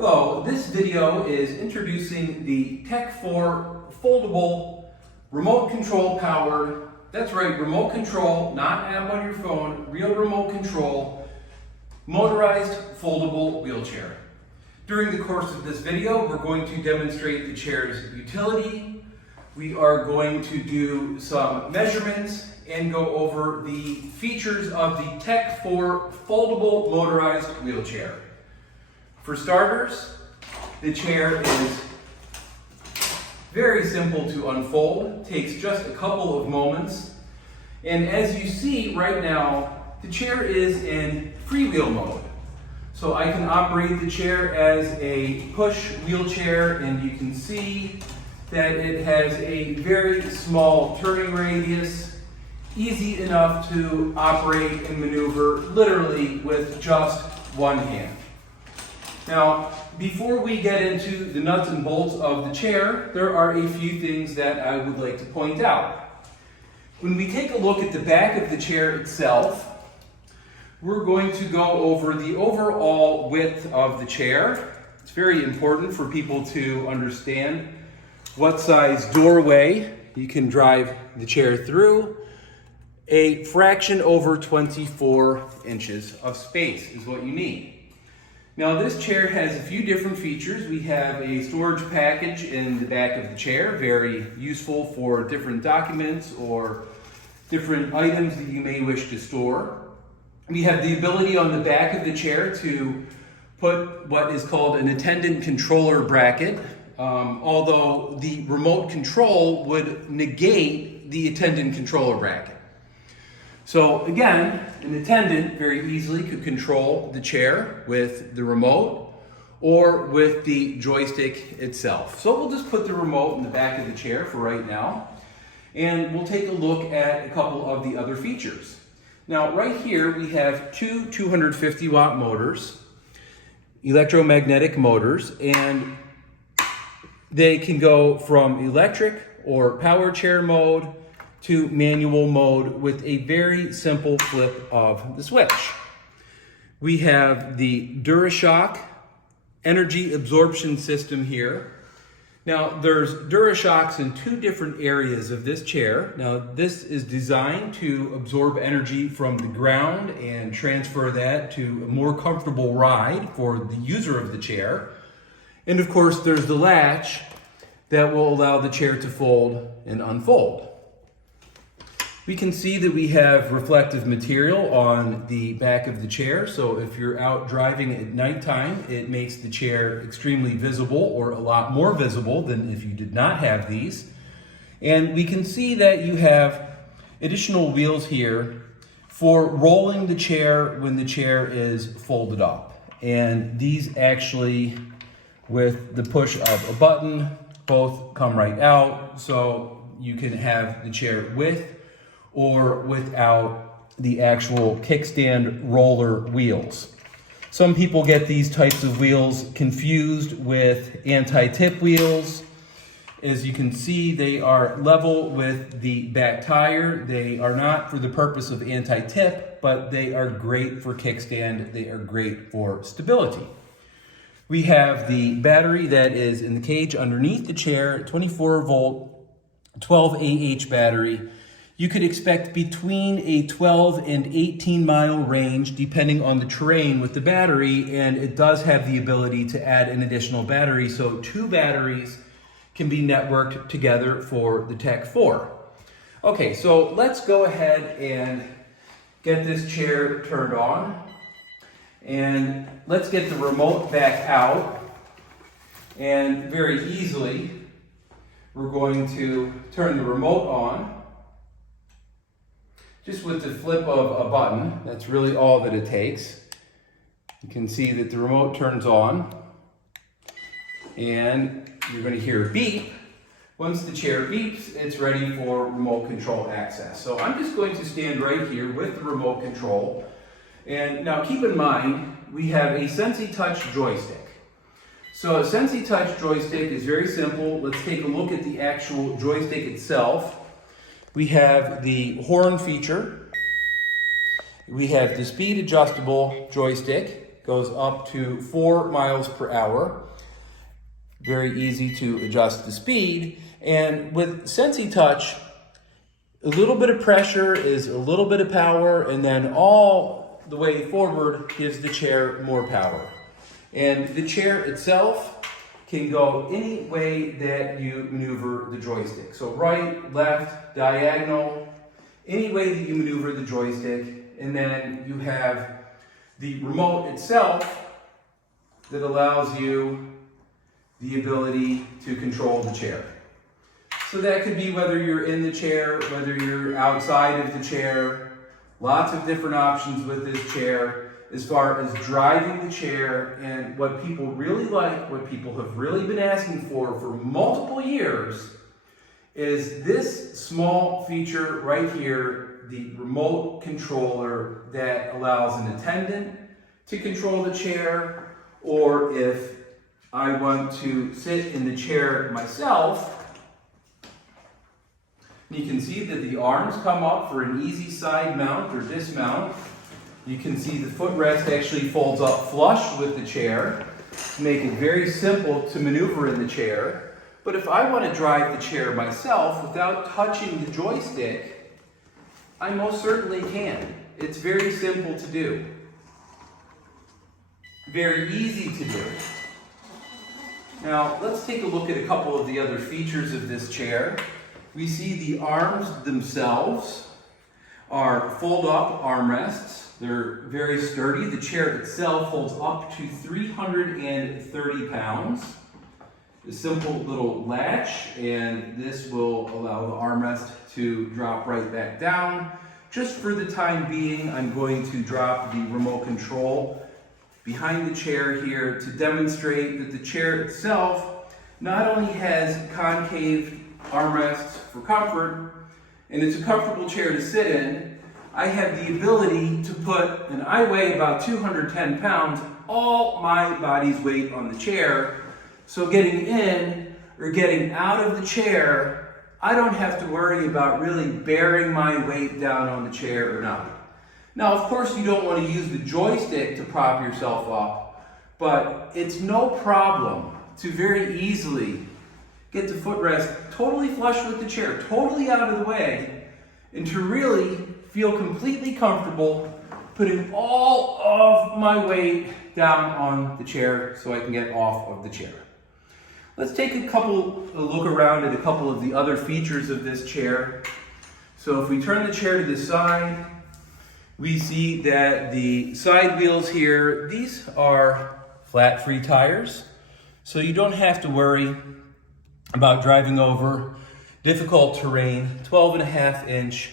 Hello, this video is introducing the Tech4 Foldable remote control powered, that's right, remote control, not app on your phone, real remote control, motorized foldable wheelchair. During the course of this video, we're going to demonstrate the chair's utility. We are going to do some measurements and go over the features of the Tech4 Foldable Motorized wheelchair. For starters, the chair is very simple to unfold, takes just a couple of moments. And as you see right now, the chair is in freewheel mode. So I can operate the chair as a push wheelchair, and you can see that it has a very small turning radius, easy enough to operate and maneuver literally with just one hand. Now, before we get into the nuts and bolts of the chair, there are a few things that I would like to point out. When we take a look at the back of the chair itself, we're going to go over the overall width of the chair. It's very important for people to understand what size doorway you can drive the chair through. A fraction over 24 inches of space is what you need. Now this chair has a few different features. We have a storage package in the back of the chair, very useful for different documents or different items that you may wish to store. We have the ability on the back of the chair to put what is called an attendant controller bracket, although the remote control would negate the attendant controller bracket. So again, an attendant very easily could control the chair with the remote or with the joystick itself. So we'll just put the remote in the back of the chair for right now, and we'll take a look at a couple of the other features. Now right here we have two 250 watt motors, electromagnetic motors, and they can go from electric or power chair mode to manual mode with a very simple flip of the switch. We have the DuraShock energy absorption system here. Now there's DuraShocks in two different areas of this chair. Now this is designed to absorb energy from the ground and transfer that to a more comfortable ride for the user of the chair. And of course there's the latch that will allow the chair to fold and unfold. We can see that we have reflective material on the back of the chair, so if you're out driving at nighttime, it makes the chair extremely visible, or a lot more visible than if you did not have these. And we can see that you have additional wheels here for rolling the chair when the chair is folded up. And these actually, with the push of a button, both come right out, so you can have the chair with or without the actual kickstand roller wheels. Some people get these types of wheels confused with anti-tip wheels. As you can see, they are level with the back tire. They are not for the purpose of anti-tip, but they are great for kickstand. They are great for stability. We have the battery that is in the cage underneath the chair, 24 volt, 12 AH battery. You could expect between a 12 and 18 mile range depending on the terrain with the battery, and it does have the ability to add an additional battery, so two batteries can be networked together for the Tech4. Okay, so let's go ahead and get this chair turned on, and let's get the remote back out, and very easily we're going to turn the remote on just with the flip of a button. That's really all that it takes. You can see that the remote turns on, and you're going to hear a beep. Once the chair beeps, it's ready for remote control access. So I'm just going to stand right here with the remote control. And now keep in mind, we have a SensiTouch joystick. So a SensiTouch joystick is very simple. Let's take a look at the actual joystick itself. We have the horn feature. We have the speed adjustable joystick. goes up to 4 miles per hour. Very easy to adjust the speed. And with Sensi Touch, a little bit of pressure is a little bit of power, and then all the way forward gives the chair more power. And the chair itself can go any way that you maneuver the joystick. So right, left, diagonal, any way that you maneuver the joystick. And then you have the remote itself that allows you the ability to control the chair. So that could be whether you're in the chair, whether you're outside of the chair. Lots of different options with this chair as far as driving the chair. And what people really like, what people have really been asking for multiple years, is this small feature right here, the remote controller that allows an attendant to control the chair, or if I want to sit in the chair myself, you can see that the arms come up for an easy side mount or dismount. You can see the footrest actually folds up flush with the chair to make it very simple to maneuver in the chair. But if I want to drive the chair myself without touching the joystick, I most certainly can. It's very simple to do. Very easy to do. Now, let's take a look at a couple of the other features of this chair. We see the arms themselves are fold-up armrests. They're very sturdy. The chair itself holds up to 330 pounds. A simple little latch, and this will allow the armrest to drop right back down. Just for the time being, I'm going to drop the remote control behind the chair here to demonstrate that the chair itself not only has concave armrests for comfort, and it's a comfortable chair to sit in, I have the ability to put, and I weigh about 210 pounds, all my body's weight on the chair. So getting in or getting out of the chair, I don't have to worry about really bearing my weight down on the chair or not. Now, of course, you don't want to use the joystick to prop yourself up, but it's no problem to very easily get the footrest totally flush with the chair, totally out of the way, and to really feel completely comfortable putting all of my weight down on the chair so I can get off of the chair. Let's take a look around at a couple of the other features of this chair. So if we turn the chair to the side, we see that the side wheels here, these are flat free tires. So you don't have to worry about driving over difficult terrain. 12.5 inch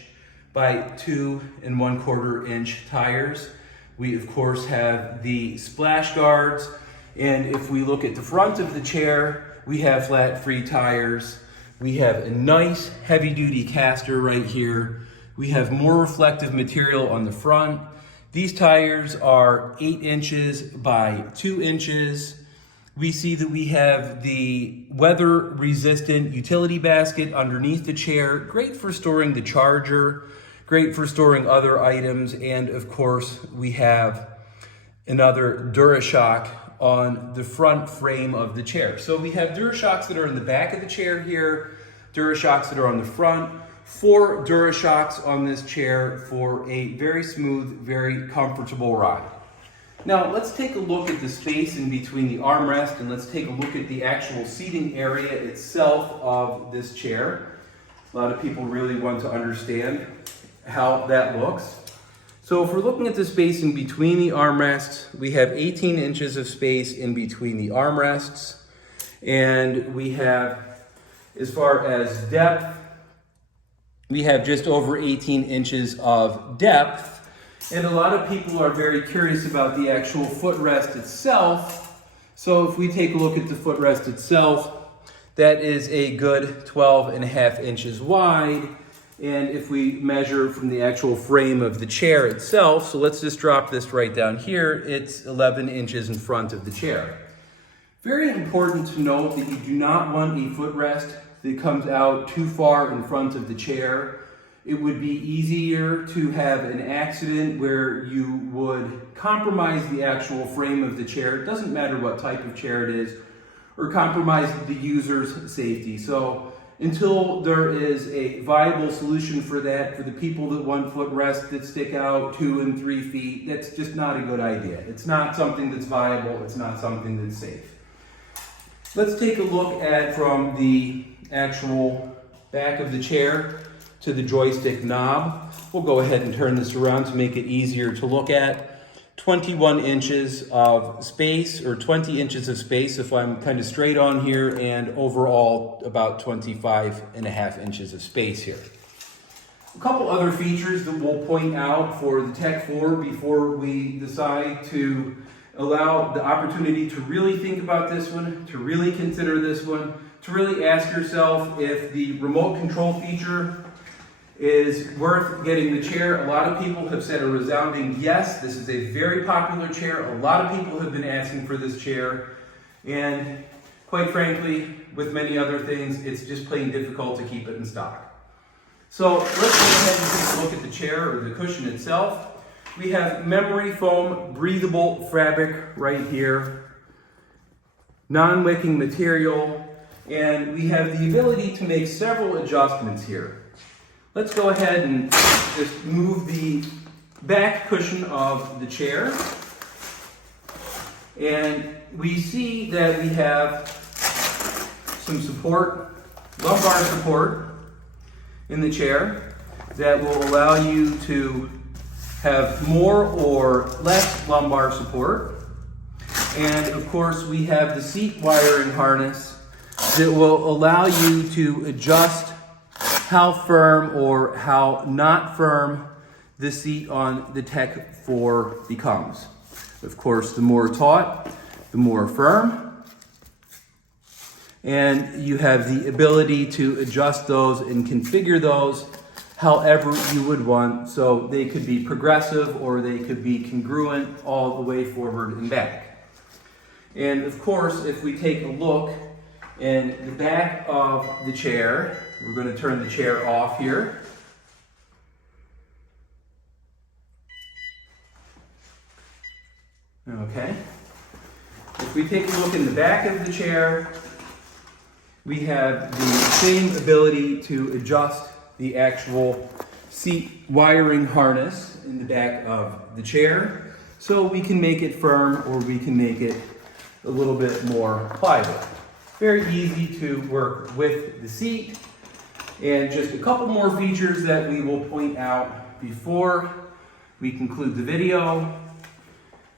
by 2 1/4 inch tires. We of course have the splash guards, and if we look at the front of the chair, we have flat free tires. We have a nice heavy duty caster right here. We have more reflective material on the front. These tires are 8 inches by 2 inches. We see that we have the weather resistant utility basket underneath the chair. Great for storing the charger, great for storing other items, and of course we have another DuraShock on the front frame of the chair. So we have DuraShocks that are in the back of the chair here, DuraShocks that are on the front, 4 DuraShocks on this chair for a very smooth, very comfortable ride. Now let's take a look at the space in between the armrest, and let's take a look at the actual seating area itself of this chair. A lot of people really want to understand how that looks. So if we're looking at the space in between the armrests, we have 18 inches of space in between the armrests. And we have, as far as depth, we have just over 18 inches of depth. And a lot of people are very curious about the actual footrest itself. So if we take a look at the footrest itself, that is a good 12.5 inches wide. And if we measure from the actual frame of the chair itself, so let's just drop this right down here, it's 11 inches in front of the chair. Very important to note that you do not want a footrest that comes out too far in front of the chair. it would be easier to have an accident where you would compromise the actual frame of the chair. It doesn't matter what type of chair it is, or compromise the user's safety. So until there is a viable solution for that, for the people that want footrests that stick out 2 and 3 feet, that's just not a good idea. It's not something that's viable. It's not something that's safe. Let's take a look at from the actual back of the chair to the joystick knob. We'll go ahead and turn this around to make it easier to look at. 21 inches of space, or 20 inches of space if I'm kind of straight on here, and overall about 25.5 inches of space here. A couple other features that we'll point out for the Tech4 before we decide to allow the opportunity to really think about this one, to really consider this one, to really ask yourself if the remote control feature is worth getting the chair. A lot of people have said a resounding yes. This is a very popular chair. A lot of people have been asking for this chair. And quite frankly, with many other things, it's just plain difficult to keep it in stock. So let's go ahead and take a look at the chair or the cushion itself. We have memory foam, breathable fabric right here, non-wicking material, and we have the ability to make several adjustments here. Let's go ahead and just move the back cushion of the chair. And we see that we have some support, lumbar support in the chair that will allow you to have more or less lumbar support. And of course, we have the seat wiring harness that will allow you to adjust how firm or how not firm the seat on the Tech4 becomes. Of course, the more taut, the more firm. And you have the ability to adjust those and configure those however you would want. So they could be progressive or they could be congruent all the way forward and back. And of course, if we take a look in the back of the chair, we're going to turn the chair off here. Okay. If we take a look in the back of the chair, we have the same ability to adjust the actual seat wiring harness in the back of the chair. So we can make it firm or we can make it a little bit more pliable. Very easy to work with the seat. And just a couple more features that we will point out before we conclude the video.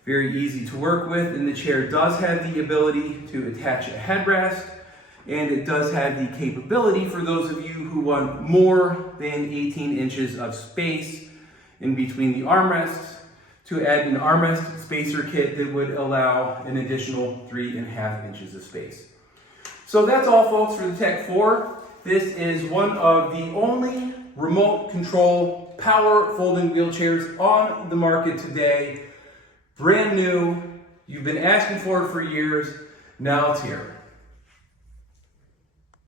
Very easy to work with, and the chair does have the ability to attach a headrest, and it does have the capability for those of you who want more than 18 inches of space in between the armrests to add an armrest spacer kit that would allow an additional 3.5 inches of space. So that's all, folks, for the Tech4. This is one of the only remote control power folding wheelchairs on the market today. Brand new. You've been asking for it for years. Now it's here.